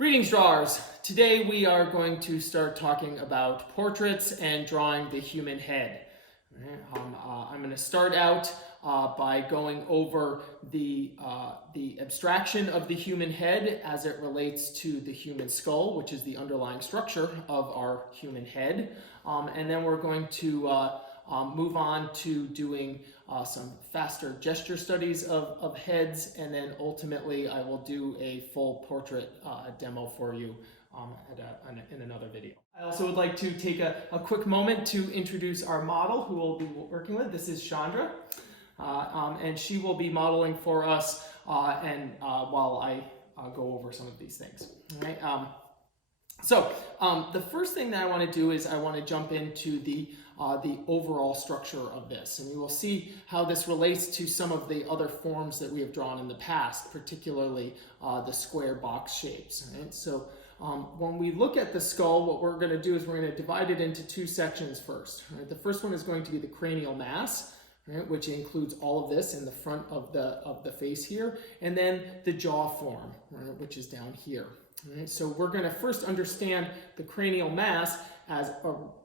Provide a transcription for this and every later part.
Greetings, drawers. Today we are going to start talking about portraits and drawing the human head. I'm going to start out by going over the abstraction of the human head as it relates to the human skull, which is the underlying structure of our human head. And then we're going to move on to doing some faster gesture studies of heads, and then ultimately I will do a full portrait demo for you in another video. I also would like to take a quick moment to introduce our model who we'll be working with. This is Chandra, and she will be modeling for us while I go over some of these things. All right. So the first thing that I want to do is I want to jump into the overall structure of this, and we will see how this relates to some of the other forms that we have drawn in the past, particularly the square box shapes. Right? So when we look at the skull, what we're going to do is we're going to divide it into two sections first. Right? The first one is going to be the cranial mass, right, which includes all of this in the front of the face here, and then the jaw form, right, which is down here. Right, so we're going to first understand the cranial mass as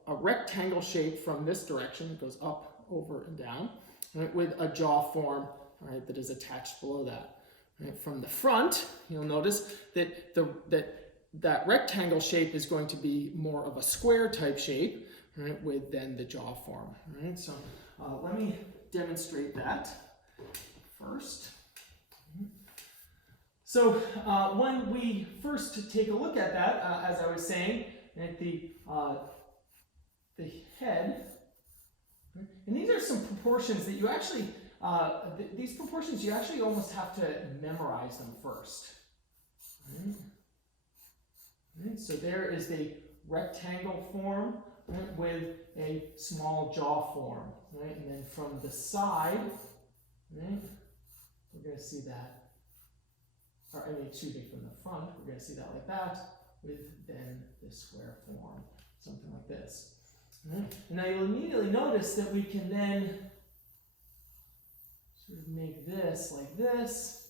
a rectangle shape from this direction. It goes up, over, and down, right, with a jaw form, right, that is attached below that. Right, from the front, you'll notice that that rectangle shape is going to be more of a square type shape, right, with then the jaw form. Right, so let me demonstrate that first. So when we first take a look at that, as I was saying, at the head, and these are some proportions that you actually, these proportions you actually almost have to memorize them first. Right? Right? So there is the rectangle form, right, with a small jaw form, right? And then from the side, right, we're going to see that. From the front, we're going to see that like that, with then the square form, something like this. Right? And now you'll immediately notice that we can then sort of make this like this,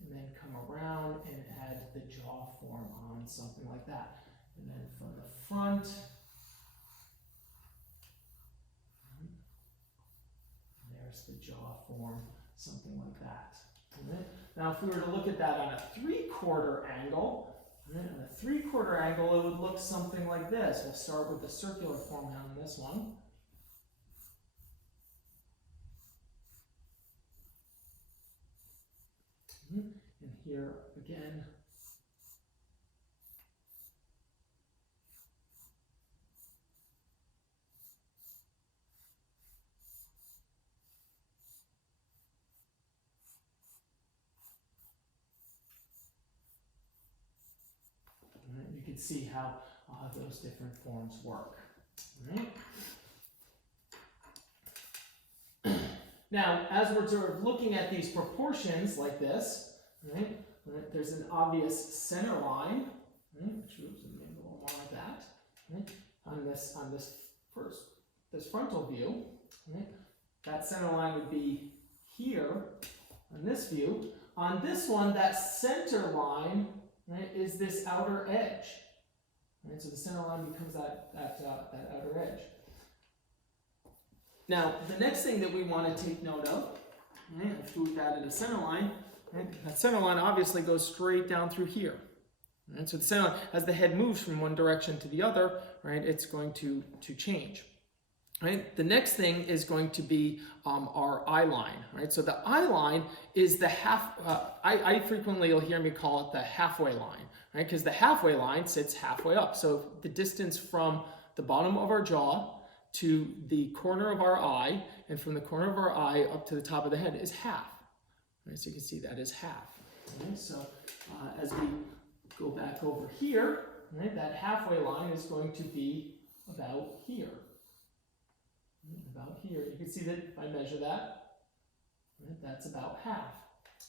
and then come around and add the jaw form on, something like that. And then from the front, there's the jaw form, something like that. Right? Now, if we were to look at that on a 3/4 angle, right, on a 3/4 angle, it would look something like this. We'll start with the circular form on this one. And here again, you can see how those different forms work. Right? Now, as we're sort of looking at these proportions like this, right, there's an obvious center line, right, which moves maybe a little more like that, right, on this frontal view. Right, that center line would be here on this view. On this one, that center line, right, is this outer edge. Right, so the center line becomes that outer edge. Now, the next thing that we want to take note of, right, after we've added a center line, right, that center line obviously goes straight down through here. Right, so the center line, as the head moves from one direction to the other, right, it's going to change. Right? The next thing is going to be our eye line. Right? So the eye line is the I frequently, you'll hear me call it the halfway line, right? Because the halfway line sits halfway up. So the distance from the bottom of our jaw to the corner of our eye, and from the corner of our eye up to the top of the head is half. Right? So you can see that is half. Right? So as we go back over here, right, that halfway line is going to be about here. About here. You can see that if I measure that, right, that's about half.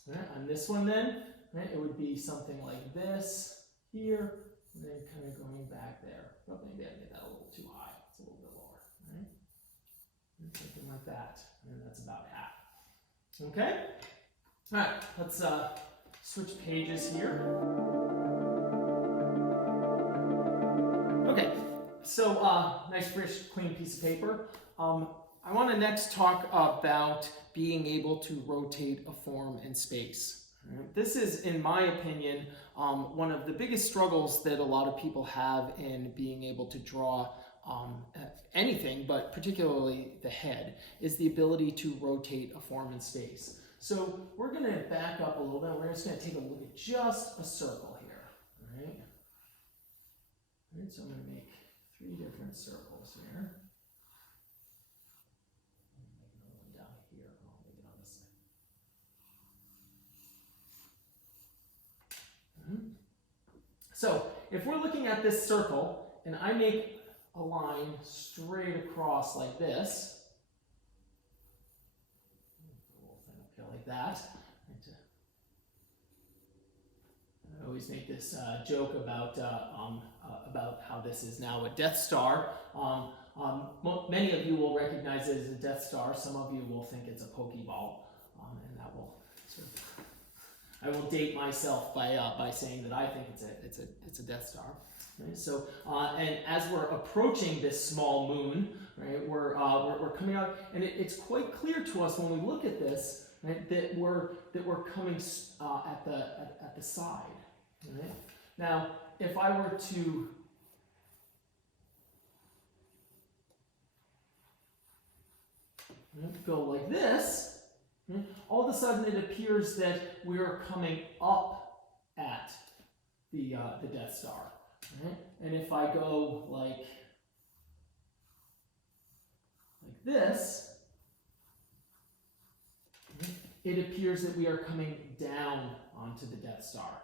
Right? On this one then, right, it would be something like this here, and then kind of going back there. Oh, maybe I made that a little too high. It's a little bit lower. Right? Something like that. And that's about half. Okay? All right, let's switch pages here. Nice, fresh, clean piece of paper. I want to next talk about being able to rotate a form in space. This is, in my opinion, one of the biggest struggles that a lot of people have in being able to draw anything, but particularly the head, is the ability to rotate a form in space. So we're going to back up a little bit. We're just going to take a look at just a circle here. All right? All right, so I'm going to make 3 different circles here. Make another one down here. I'll make it on this side. So if we're looking at this circle and I make a line straight across like this, a little thing up here like that. I always make this joke about how this is now a Death Star. Many of you will recognize it as a Death Star. Some of you will think it's a Pokeball, and that will sort of. I will date myself by saying that I think it's a Death Star. Right? So, and as we're approaching this small moon, right, we're coming out, and it's quite clear to us when we look at this, right, that we're coming at the side. Right? Now, if I were to go like this, all of a sudden it appears that we are coming up at the Death Star. Right? And if I go like this, it appears that we are coming down onto the Death Star.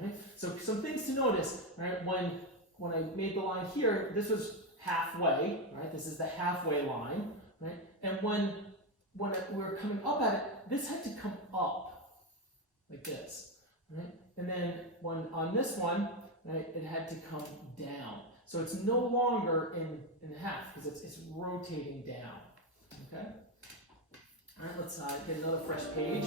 Right? So some things to notice, right? When I made the line here, this was halfway, right? This is the halfway line, right? And when we're coming up at it, this had to come up like this, right? And then on this one, right, it had to come down. So it's no longer in half because it's rotating down. Okay. All right. Let's get another fresh page.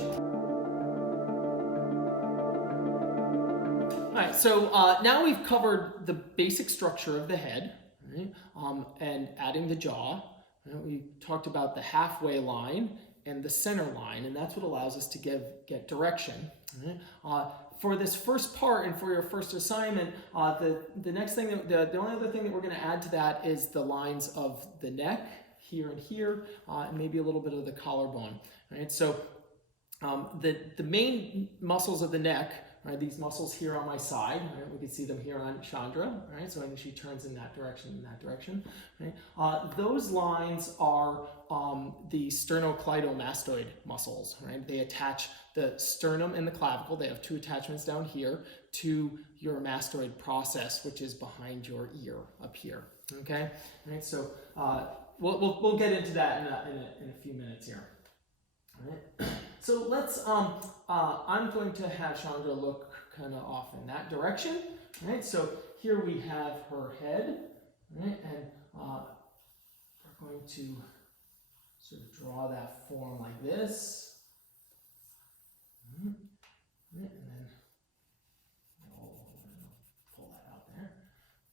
All right. So now we've covered the basic structure of the head, right? And adding the jaw. Right? We talked about the halfway line and the center line, and that's what allows us to get direction. Right? For this first part and for your first assignment, the next thing, the only other thing that we're going to add to that is the lines of the neck, here and here, and maybe a little bit of the collarbone. Right? So the main muscles of the neck, right, these muscles here on my side, right, we can see them here on Chandra, right, so I think she turns in that direction, right, those lines are the sternocleidomastoid muscles, right, they attach the sternum and the clavicle, they have 2 attachments down here to your mastoid process, which is behind your ear up here, okay, right, so we'll get into that in a few minutes here. All right. So let's, I'm going to have Chandra look kind of off in that direction, right? So here we have her head, right? And we're going to sort of draw that form like this. Right? And then pull that out there.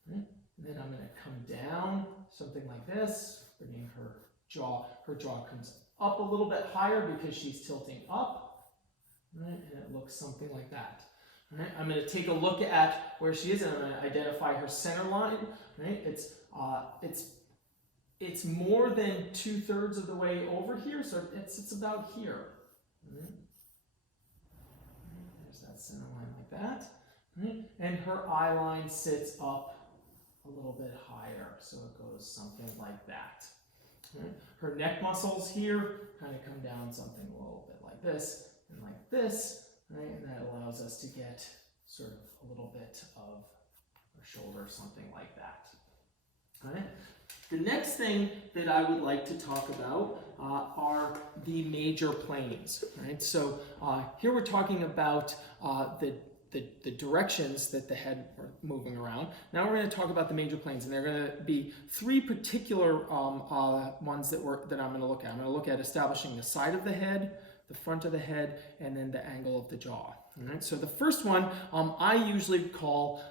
Right? And then I'm going to come down, something like this, bringing her jaw comes up a little bit higher because she's tilting up, right? And it looks something like that. Right? I'm going to take a look at where she is, and I'm going to identify her center line. Right? It's more than 2/3 of the way over here, so it's about here. Right? There's that center line like that. Right? And her eye line sits up a little bit higher, so it goes something like that. Right? Her neck muscles here kind of come down something a little bit like this and like this, right? And that allows us to get sort of a little bit of her shoulder, something like that. All right? The next thing that I would like to talk about are the major planes. Right? So here we're talking about the directions that the head are moving around. Now we're going to talk about the major planes, and they're going to be 3 particular ones that I'm going to look at. I'm going to look at establishing the side of the head, the front of the head, and then the angle of the jaw. All right. So the first one I usually call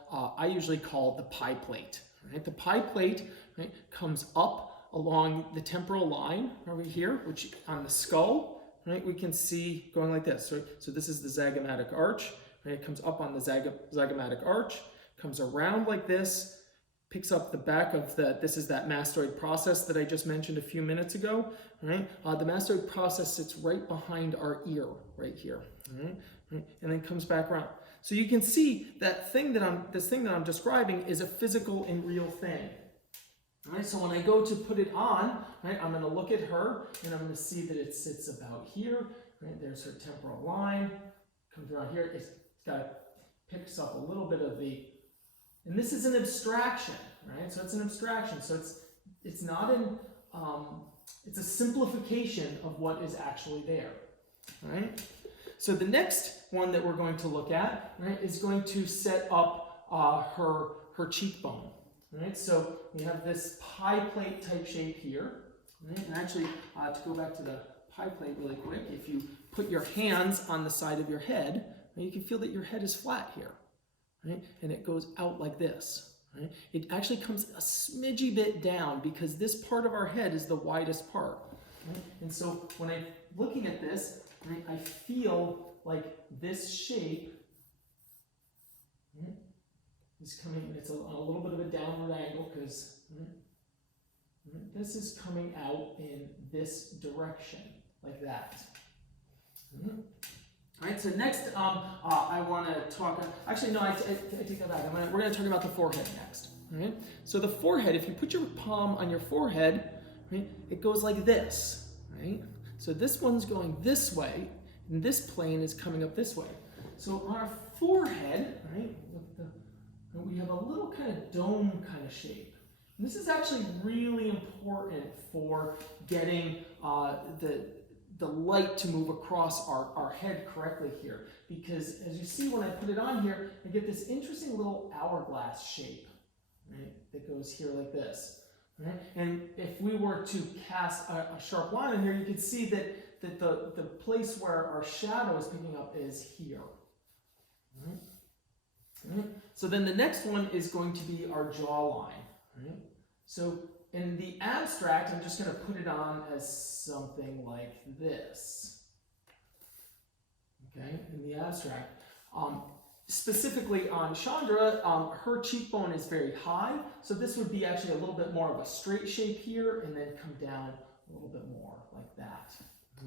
the pie plate. Right? The pie plate, right, comes up along the temporal line over here, which on the skull, right, we can see going like this. So this is the zygomatic arch. Right? It comes up on the zygomatic arch, comes around like this, picks up the back of this is that mastoid process that I just mentioned a few minutes ago, right? The mastoid process sits right behind our ear, right here, right? And then comes back around. So you can see that this thing that I'm describing is a physical and real thing. All right, so when I go to put it on, right, I'm going to look at her and I'm going to see that it sits about here, right? There's her temporal line, comes around here, picks up a little bit of the. And this is an abstraction, right? So it's an abstraction. So it's not an, it's a simplification of what is actually there, right? So the next one that we're going to look at, right, is going to set up her cheekbone, right? So we have this pie plate type shape here, right? And actually, to go back to the pie plate really quick, if you put your hands on the side of your head, right, you can feel that your head is flat here. Right? And it goes out like this. Right? It actually comes a smidgy bit down because this part of our head is the widest part. Right? And so when I'm looking at this, right, I feel like this shape, right, is coming, it's a little bit of a downward angle because this is coming out in this direction, like that. Right? All right, so next I want to talk, actually no, I take that back. We're going to talk about the forehead next. Right? So the forehead, if you put your palm on your forehead, right, it goes like this. Right? So this one's going this way, and this plane is coming up this way. So on our forehead, right, we have a little kind of dome kind of shape. And this is actually really important for getting the light to move across our head correctly here. Because as you see when I put it on here, I get this interesting little hourglass shape, right, that goes here like this. Right? And if we were to cast a sharp line in here, you can see that the place where our shadow is picking up is here. Right? Right? So then the next one is going to be our jawline. Right? So in the abstract, I'm just going to put it on as something like this. Okay, in the abstract. Specifically on Chandra, her cheekbone is very high, so this would be actually a little bit more of a straight shape here and then come down a little bit more like that.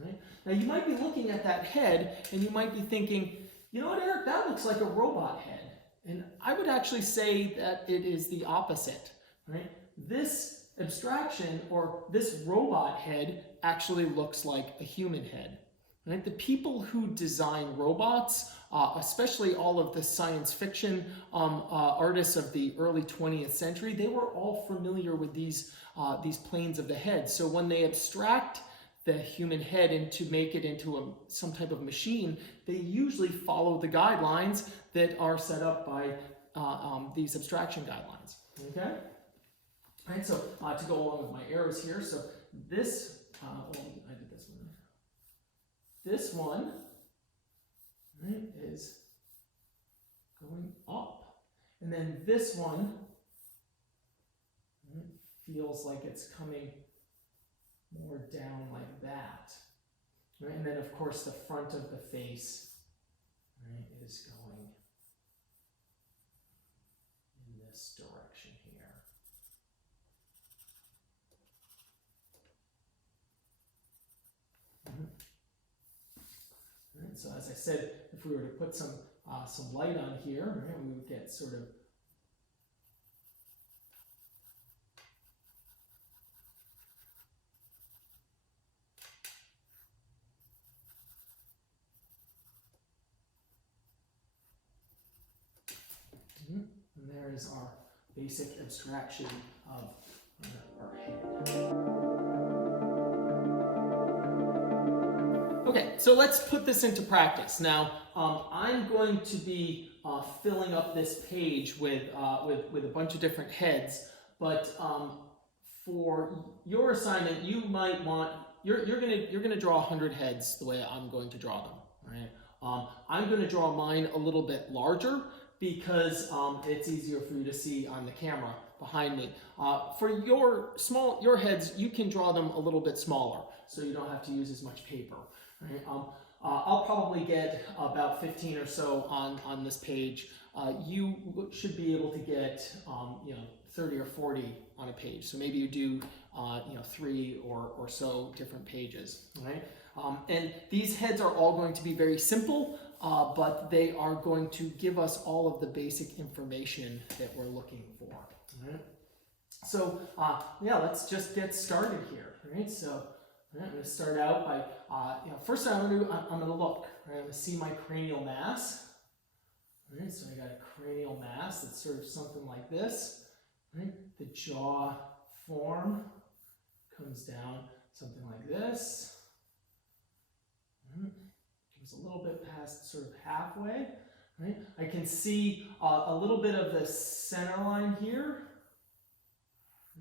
Right? Now you might be looking at that head and you might be thinking, you know what, Eric, that looks like a robot head. And I would actually say that it is the opposite. Right? This abstraction or this robot head actually looks like a human head. Right? The people who design robots, especially all of the science fiction artists of the early 20th century, they were all familiar with these planes of the head. So when they abstract the human head and to make it into some type of machine, they usually follow the guidelines that are set up by these abstraction guidelines. Okay? All right, so to go along with my arrows here, so this, I did this one. This one, right, is going up. And then this one, right, feels like it's coming more down like that. Right? And then, of course, the front of the face, right, is going in this direction here. Right, so as I said, if we were to put some light on here, right, we would get sort of and there is our basic abstraction of our head. Okay, so let's put this into practice. Now, I'm going to be filling up this page with a bunch of different heads, but for your assignment, you might want you're gonna draw 100 heads the way I'm going to draw them. Right? I'm going to draw mine a little bit larger because it's easier for you to see on the camera behind me. For your heads, you can draw them a little bit smaller, so you don't have to use as much paper. Right? I'll probably get about 15 or so on this page. You should be able to get 30 or 40 on a page. So maybe you do 3 or so different pages. Right? And these heads are all going to be very simple, but they are going to give us all of the basic information that we're looking for. Right? So let's just get started here. Right? So I'm going to start out by first I'm going to look. Right? I'm going to see my cranial mass. Right? So I got a cranial mass that's sort of something like this. Right? The jaw form comes down something like this. Comes a little bit past sort of halfway. Right? I can see a little bit of the center line here.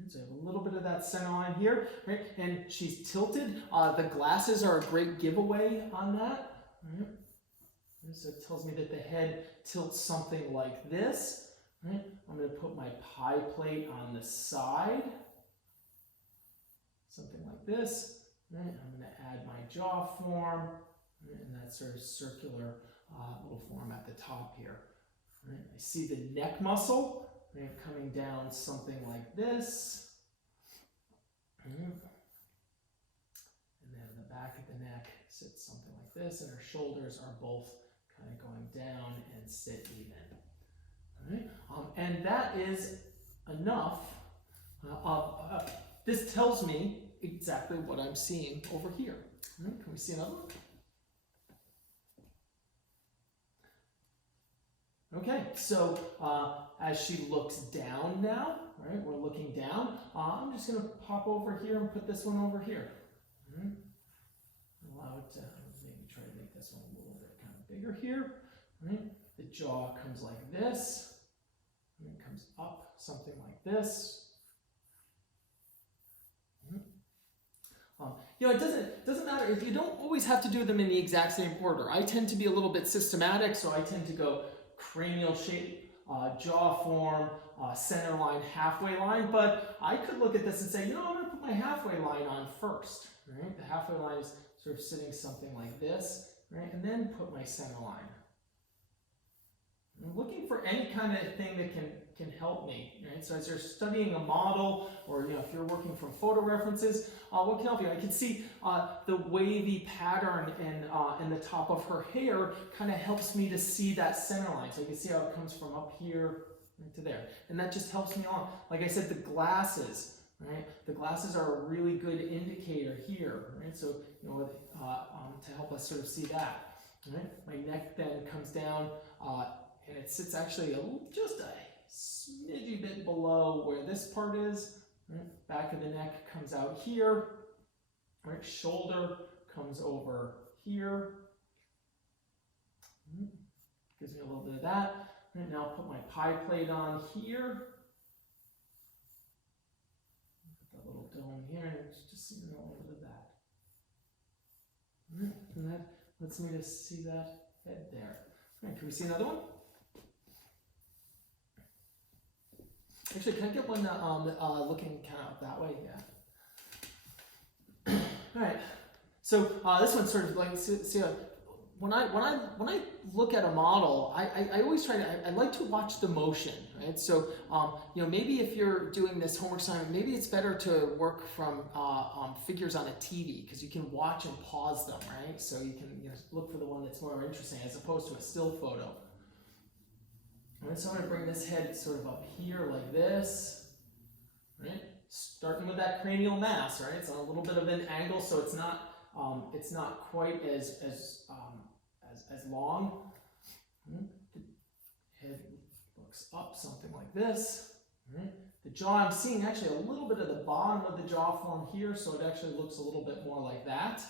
So I have a little bit of that center line here, right? And she's tilted. The glasses are a great giveaway on that. Right? So it tells me that the head tilts something like this. Right? I'm going to put my pie plate on the side, something like this. Right? I'm going to add my jaw form, right? And that sort of circular little form at the top here. Right? I see the neck muscle. Right, coming down something like this. And then the back of the neck sits something like this, and her shoulders are both kind of going down and sit even. Right? And that is enough. This tells me exactly what I'm seeing over here. Right? Can we see another one? Okay, so as she looks down now, right, we're looking down, I'm just going to pop over here and put this one over here. Right? Allow it to maybe try to make this one a little bit kind of bigger here. Right? The jaw comes like this, and it comes up something like this. It doesn't matter if you don't always have to do them in the exact same order. I tend to be a little bit systematic, so I tend to go cranial shape, jaw form, center line, halfway line, but I could look at this and say, I'm going to put my halfway line on first, right? The halfway line is sort of sitting something like this, right? And then put my center line. I'm looking for any kind of thing that can help me, right? So as you're studying a model, or if you're working from photo references, what can help you? I can see the wavy pattern in the top of her hair kind of helps me to see that center line. So you can see how it comes from up here to there, and that just helps me along. Like I said, the glasses, right? The glasses are a really good indicator here, right? So to help us sort of see that. Right? My neck then comes down. And it sits actually just a smidgy bit below where this part is. Right? Back of the neck comes out here. Right? Shoulder comes over here. Gives me a little bit of that. Right? Now I'll put my pie plate on here. Put that little dome here, and just see a little bit of that. Right? And that lets me to see that head there. Right? Can we see another one? Actually, can I get one looking kind of that way? Yeah. All right. So this one's sort of like when I look at a model, I always I like to watch the motion, right? So maybe if you're doing this homework assignment, maybe it's better to work from figures on a TV because you can watch and pause them, right? So you can look for the one that's more interesting as opposed to a still photo. Right, so I'm going to bring this head sort of up here like this, right? Starting with that cranial mass, right? It's on a little bit of an angle, so it's not quite as long. The head looks up something like this, right? The jaw, I'm seeing actually a little bit of the bottom of the jaw form here, so it actually looks a little bit more like that.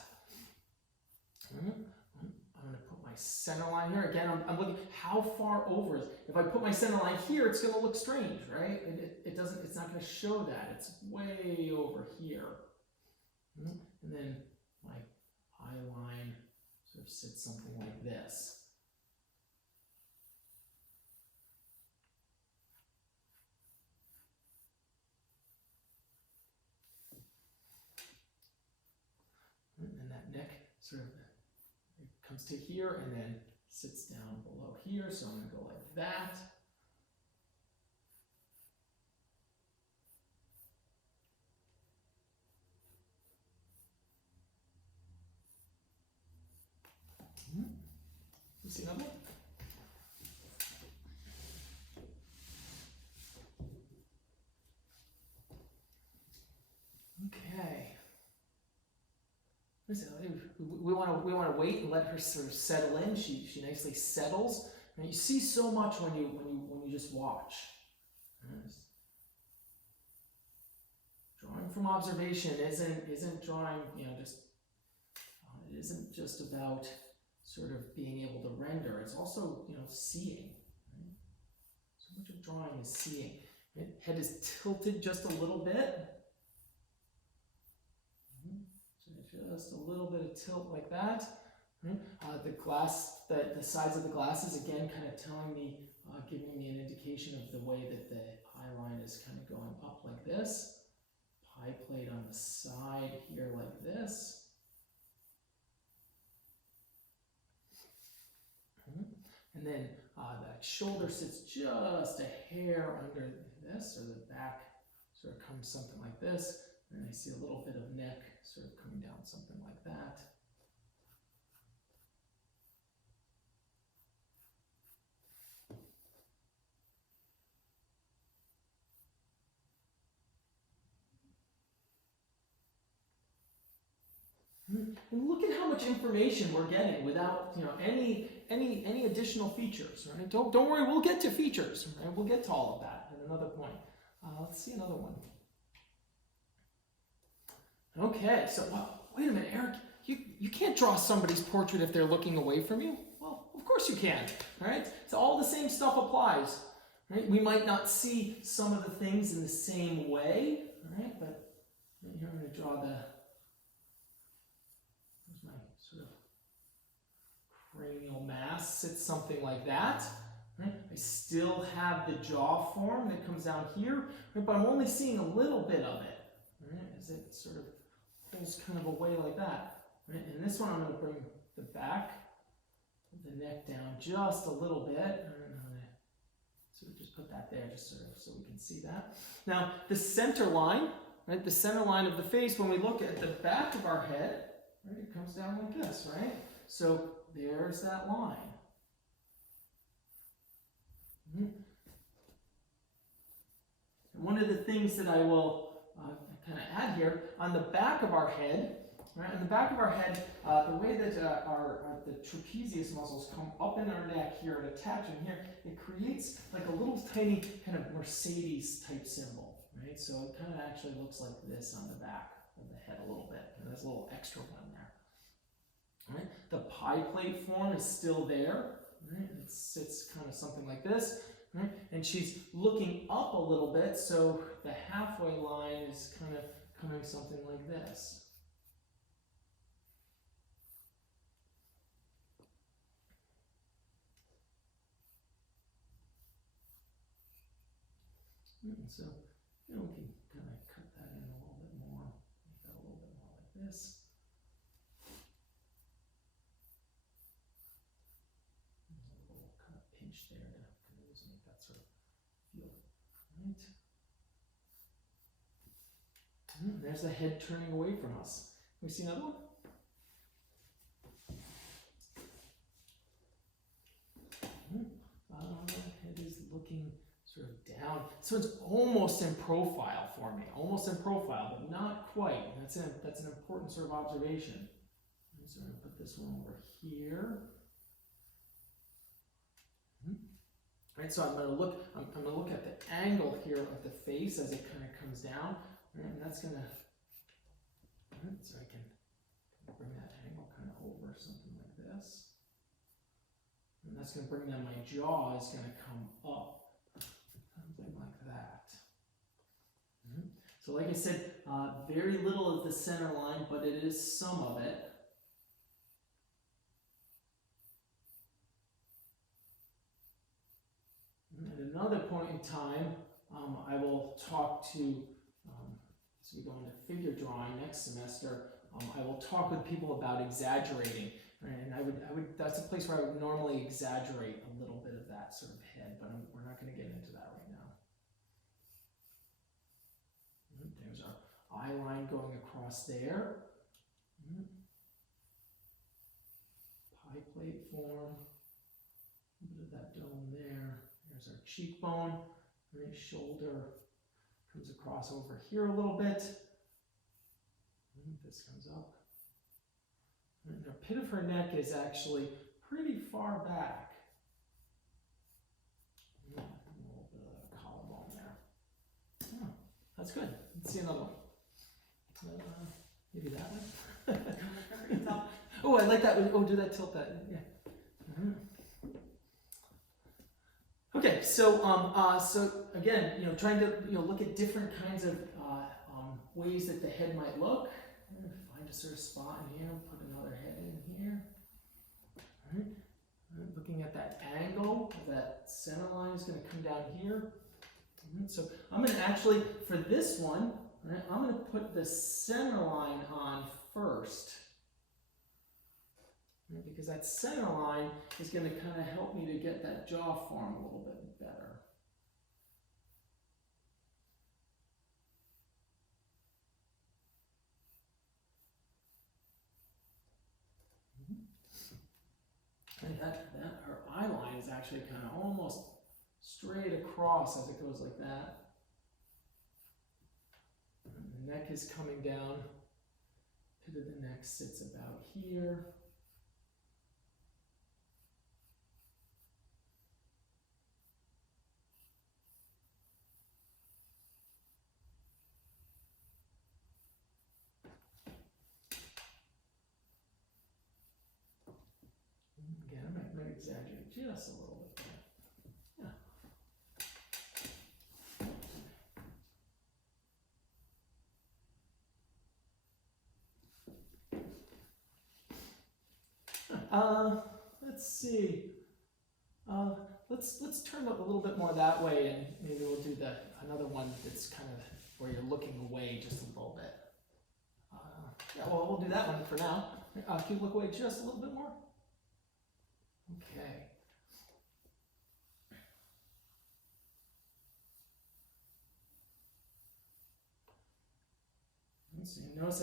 I'm going to put my center line here. Again, I'm looking how far over is. If I put my center line here, it's going to look strange, right? It's not going to show that. It's way over here. And then my eye line sort of sits something like this. sort of, it comes to here and then sits down below here. So I'm going to go like that. You see another one? Okay. We want to wait and let her sort of settle in. She nicely settles, and you see so much when you just watch. Drawing from observation isn't drawing, just it isn't just about sort of being able to render. It's also seeing. Right? So much of drawing is seeing. Right? Head is tilted just a little bit. Just a little bit of tilt like that. The size of the glasses, again, kind of telling me, giving me an indication of the way that the eye line is kind of going up like this. Pie plate on the side here like this. And then that shoulder sits just a hair under this, or the back sort of comes something like this. And I see a little bit of neck sort of coming down, something like that. And look at how much information we're getting without any additional features. Right? Don't worry, we'll get to features. Right? We'll get to all of that at another point. Let's see another one. Okay, so wait a minute, Eric. You can't draw somebody's portrait if they're looking away from you. Well, of course you can. Right? So all the same stuff applies. Right? We might not see some of the things in the same way. Right? But here I'm going to draw the. My sort of cranial mass sits something like that. Right? I still have the jaw form that comes down here, right? But I'm only seeing a little bit of it, right? As it sort of pulls kind of away like that. Right? And this one I'm going to bring the back of the neck down just a little bit. And I'm going to sort of just put that there just sort of so we can see that. Now the center line, right? The center line of the face, when we look at the back of our head, right, it comes down like this, right? So there's that line. And one of the things that I will kind of add here, on the back of our head, right? On the back of our head, the way that the trapezius muscles come up in our neck here and attach in here, it creates like a little tiny kind of Mercedes type symbol, right? So it kind of actually looks like this on the back of the head a little bit. And there's a little extra one there. Right? The pie plate form is still there. Right? It sits kind of something like this. Right? And she's looking up a little bit, so the halfway line is kind of coming something like this. And so we can kind of cut that in a little bit more, make that a little bit more like this. A little kind of pinch there to kind of just make that sort of feel right. And there's the head turning away from us. Can we see another one? Head is looking sort of down. So it's almost in profile for me, almost in profile, but not quite. That's an important sort of observation. So I'm going to put this one over here. Right, so I'm going to look at the angle here of the face as it kind of comes down, right, and that's going to, right, so I can bring that angle kind of over something like this. And that's going to bring down my jaw is going to come up, something like that. So like I said, very little of the center line, but it is some of it. And at another point in time, I will talk to, as we go into figure drawing next semester, I will talk with people about exaggerating, right? And that's a place where I would normally exaggerate a little bit of that sort of head, but we're not going to get into that right now. There's our eye line going across there. Pie plate form. A bit of that dome there. There's our cheekbone. Right, shoulder comes across over here a little bit. This comes up. And the pit of her neck is actually pretty far back. A little bit of a collarbone there. Oh, that's good. Let's see another one. Maybe that one. Oh, I like that one. Oh, do that, tilt that. Yeah. Okay, so again, trying to look at different kinds of ways that the head might look. Find a sort of spot in here. Put another head in here. All right. Looking at that angle, that center line is going to come down here. So I'm going to actually, for this one, right, I'm going to put the center line on first. Right, because that center line is going to kind of help me to get that jaw form a little bit better. And her eye line is actually kind of almost straight across as it goes like that. And the neck is coming down. Pit of the neck sits about here. Again, I might exaggerate just a little bit there. Yeah. Let's see. Let's turn it a little bit more that way, and maybe we'll do another one that's kind of where you're looking away just a little bit. Yeah, well, we'll do that one for now. Can you look away just a little bit more? Okay. So you notice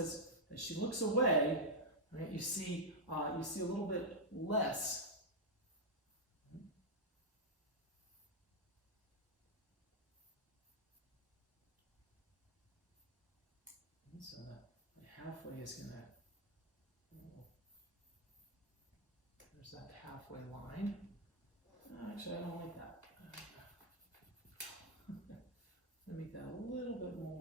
as she looks away, right, you see a little bit less. And so the halfway is going to, there's that halfway line. Actually, I don't like that. Let me make that a little bit more.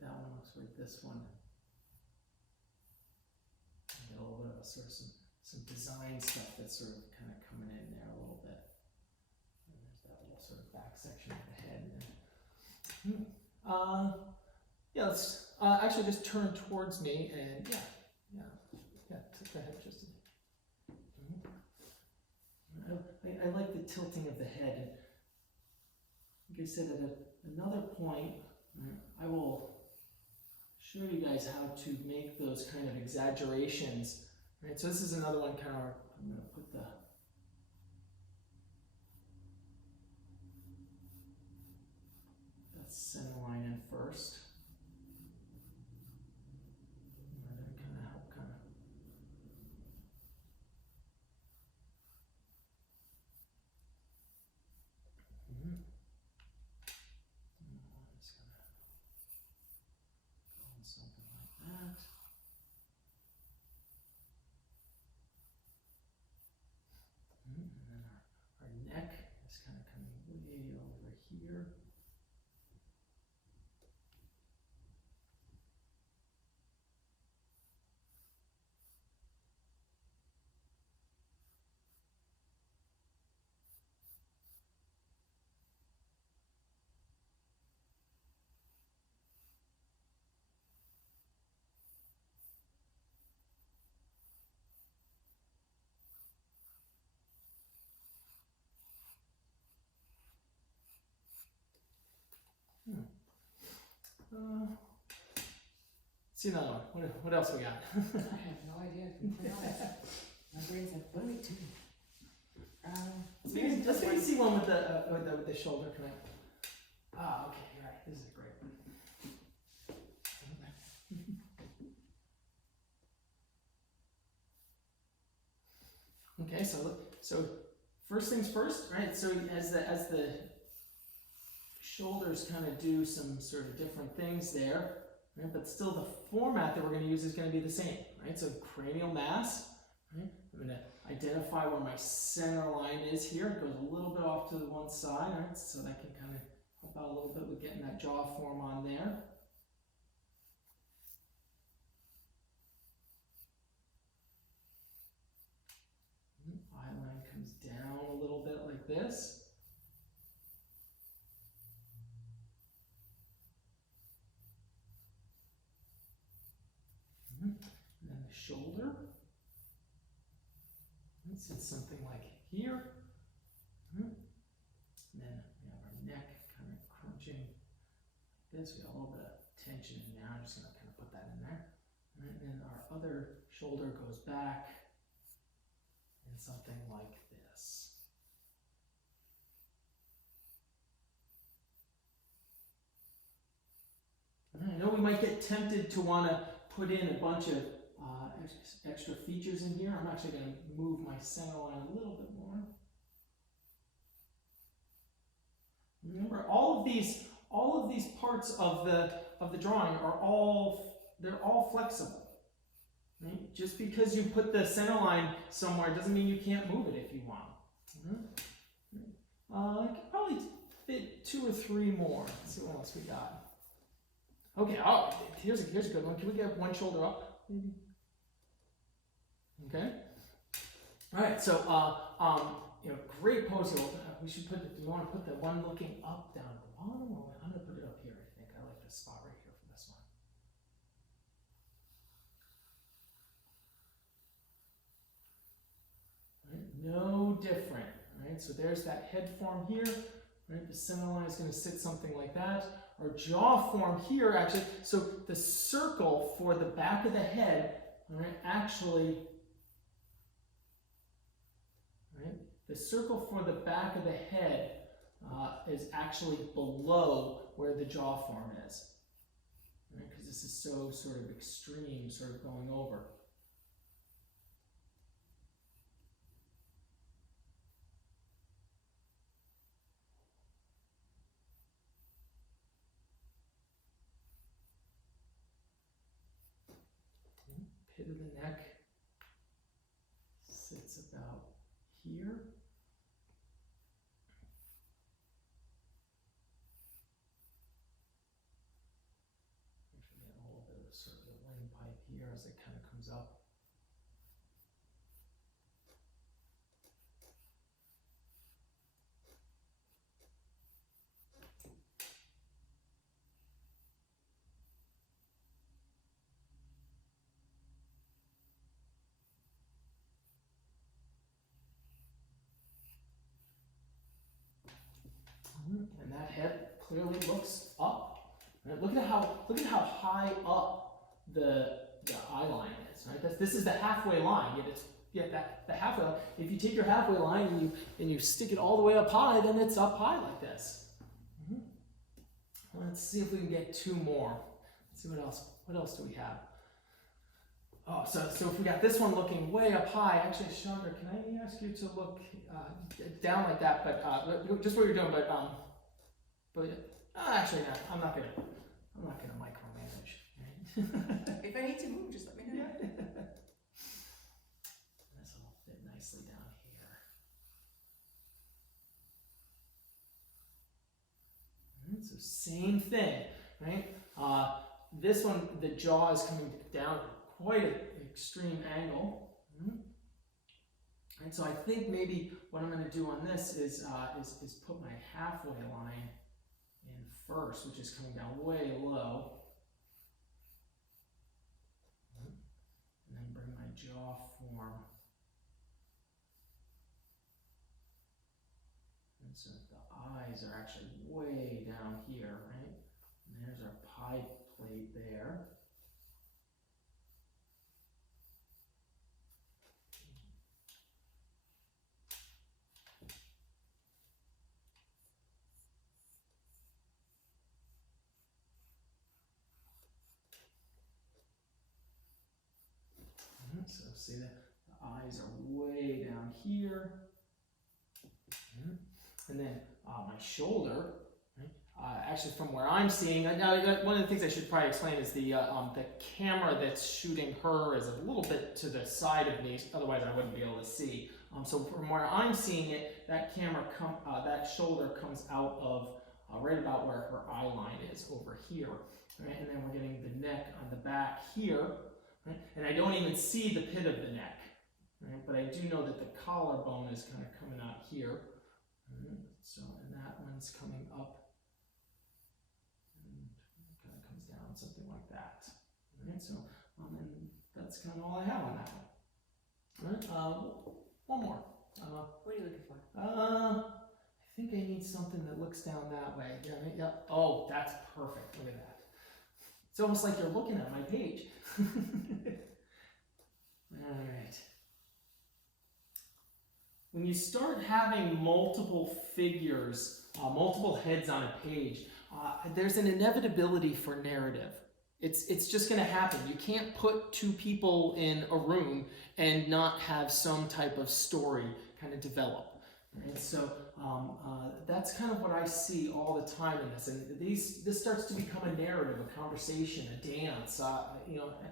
That one looks like this one. Get a little bit of sort of some design stuff that's sort of kind of coming in there a little bit. And there's that little sort of back section of the head. Yeah, let's actually just turn towards me and tilt the head just. I like the tilting of the head. And like I said, at another point, I will show you guys how to make those kind of exaggerations. Right, so this is another one kind of, I'm going to put that center line in first. And then kind of help kind of. Something like that. And then our neck is kind of coming way over here. Let's see another one. What else we got? I have no idea, to be quite honest. My brain's like, what do we do? Let's maybe see one with the shoulder connect. Ah, okay, you're right. This is a great one. Okay, so first things first, right? So as the shoulders kind of do some sort of different things there, right? But still the format that we're going to use is going to be the same, right? So cranial mass, right? I'm going to identify where my center line is here. It goes a little bit off to the one side, right? So that can kind of help out a little bit with getting that jaw form on there. Eye line comes down a little bit like this. And then the shoulder. Sits something like here. And then we have our neck kind of crunching like this. We got a little bit of tension in there. I'm just going to kind of put that in there. And then our other shoulder goes back in something like this. And I know we might get tempted to want to put in a bunch of extra features in here. I'm actually going to move my center line a little bit more. Remember, all of these parts of the drawing are all flexible. Right? Just because you put the center line somewhere doesn't mean you can't move it if you want. I could probably fit 2 or 3 more. Let's see what else we got. Okay, here's a good one. Can we get one shoulder up, maybe? Okay. All right. So, great pose here. We should put. Do you want to put the one looking up down at the bottom, or I'm going to put it up here? I think I like this spot right here for this one. Right. No different. Right. So there's that head form here. Right. The center line is going to sit something like that. Our jaw form here, actually. So the circle for the back of the head, right, actually. Right? The circle for the back of the head is actually below where the jaw form is. Right? Because this is so sort of extreme, sort of going over. Pit of the neck sits about here. Actually, get a little bit of sort of the windpipe here as it kind of comes up. And that head clearly looks up. Right? Look at how high up the eye line is. Right? This is the halfway line. The halfway line. If you take your halfway line and you stick it all the way up high, then it's up high like this. Let's see if we can get 2 more. Let's see what else. What else do we have? Oh, so if we got this one looking way up high, actually, Chandra, can I ask you to look down like that, but just what you're doing, but actually, no, I'm not gonna micromanage. Right? If I need to move, just let me know. Yeah. This will fit nicely down here. All right, so same thing, right? This one, the jaw is coming down quite an extreme angle. And so I think maybe what I'm going to do on this is put my halfway line in first, which is coming down way low. And then bring my jaw form. And so the eyes are actually way down here, right? And there's our pie plate there. So see that the eyes are way down here. And then my shoulder, right? Actually from where I'm seeing, now one of the things I should probably explain is the camera that's shooting her is a little bit to the side of me, otherwise I wouldn't be able to see. So from where I'm seeing it, that that shoulder comes out of right about where her eye line is over here. Right? And then we're getting the neck on the back here. Right? And I don't even see the pit of the neck, right? But I do know that the collarbone is kind of coming out here. Right? So, and that one's coming up and kind of comes down, something like that. Right? So, and that's kind of all I have on that one. Right? One more. What are you looking for? I think I need something that looks down that way. Yeah, right? Yep. Oh, that's perfect. Look at that. It's almost like you're looking at my page. All right. When you start having multiple figures, multiple heads on a page, there's an inevitability for narrative. It's just going to happen. You can't put two people in a room and not have some type of story kind of develop. Right? So that's kind of what I see all the time in this. And this starts to become a narrative, a conversation, a dance,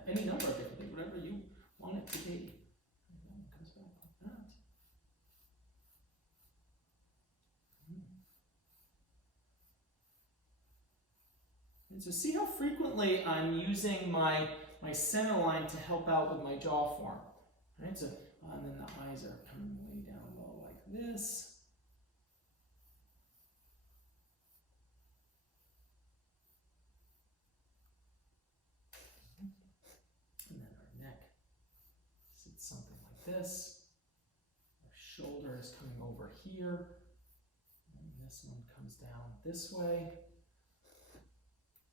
any number of different things, whatever you want it to be. And then it comes back like that. And so see how frequently I'm using my center line to help out with my jaw form. Right? So, and then the eyes are coming way down low like this. And then our neck sits something like this. Our shoulder is coming over here. And this one comes down this way.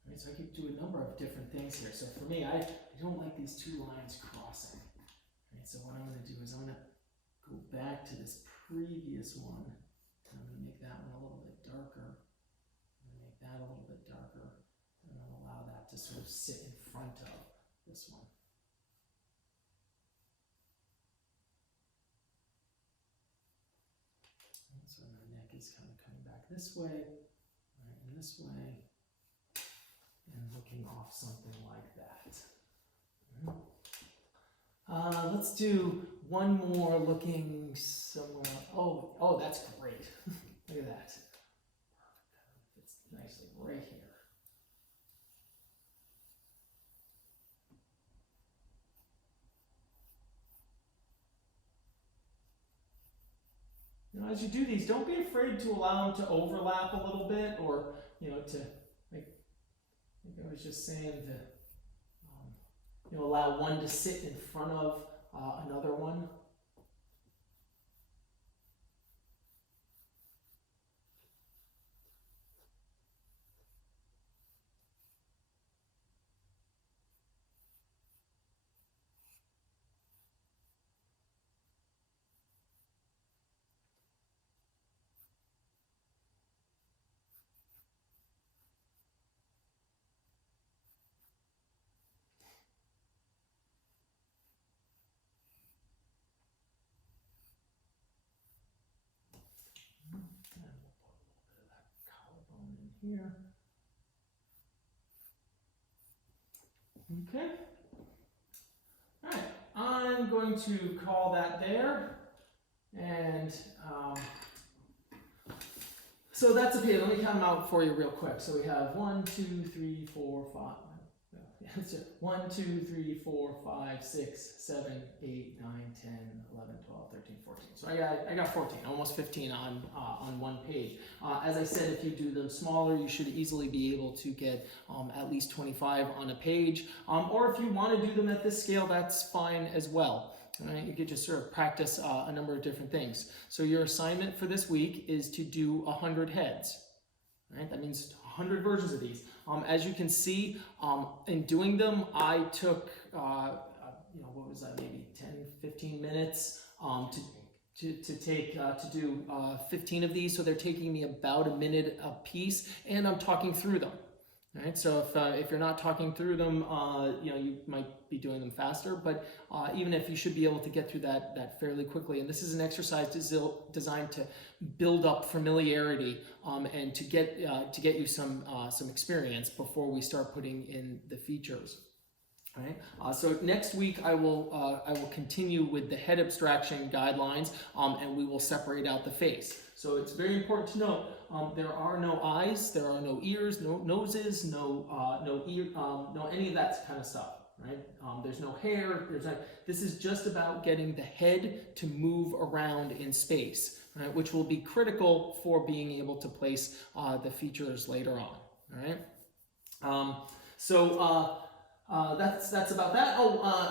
Right, so I could do a number of different things here. So for me, I don't like these two lines crossing. Right, so what I'm going to do is I'm going to go back to this previous one. And I'm going to make that one a little bit darker. I'm going to make that a little bit darker. And then allow that to sort of sit in front of this one. And so our neck is kind of coming back this way, right, and this way, and looking off something like that. Let's do one more looking somewhere. Oh, that's great. Look at that. Perfect. Fits nicely right here. Now, as you do these, don't be afraid to allow them to overlap a little bit, or to like I was just saying, to allow one to sit in front of another one. Here. Okay. All right. I'm going to call that there. And so that's okay. Let me count them out for you real quick. So we have 1, 2, 3, 4, 5. 1, 2, 3, 4, 5, 6, 7, 8, 9, 10, 11, 12, 13, 14. So I got 14, almost 15 on one page. As I said, if you do them smaller, you should easily be able to get at least 25 on a page. Or if you want to do them at this scale, that's fine as well. Right? You could just sort of practice a number of different things. So your assignment for this week is to do 100 heads. Right? That means 100 versions of these. As you can see, in doing them, I took, what was that, maybe 10, 15 minutes to do 15 of these. So they're taking me about a minute a piece, and I'm talking through them. All right, so if you're not talking through them, you might be doing them faster, but even if you should be able to get through that fairly quickly. And this is an exercise designed to build up familiarity and to get you some experience before we start putting in the features. All right. So next week I will continue with the head abstraction guidelines, and we will separate out the face. So it's very important to note there are no eyes, there are no ears, no noses, no any of that kind of stuff. Right? There's no hair. This is just about getting the head to move around in space, right? Which will be critical for being able to place the features later on. All right. That's about that.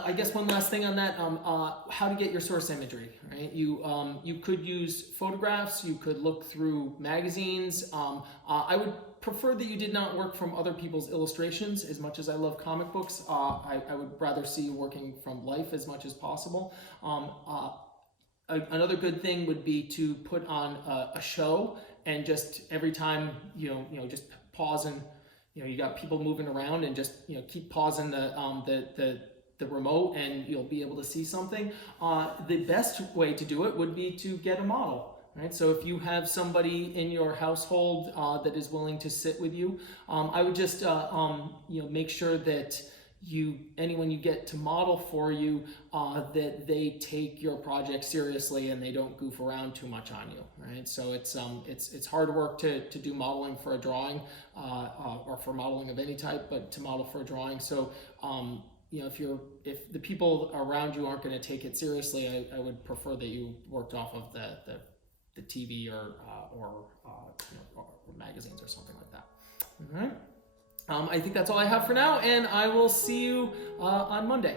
I guess one last thing on that, how to get your source imagery, right? You could use photographs, you could look through magazines. I would prefer that you did not work from other people's illustrations. As much as I love comic books, I would rather see you working from life as much as possible. Another good thing would be to put on a show, and just every time, just pause and, you got people moving around, and just, keep pausing the remote, and you'll be able to see something. The best way to do it would be to get a model, right? So if you have somebody in your household that is willing to sit with you, I would just, make sure that anyone you get to model for you, that they take your project seriously and they don't goof around too much on you, right? So it's hard work to do modeling for a drawing, or for modeling of any type, but to model for a drawing. So if the people around you aren't going to take it seriously, I would prefer that you worked off of the TV or magazines or something like that. All right. I think that's all I have for now, and I will see you on Monday.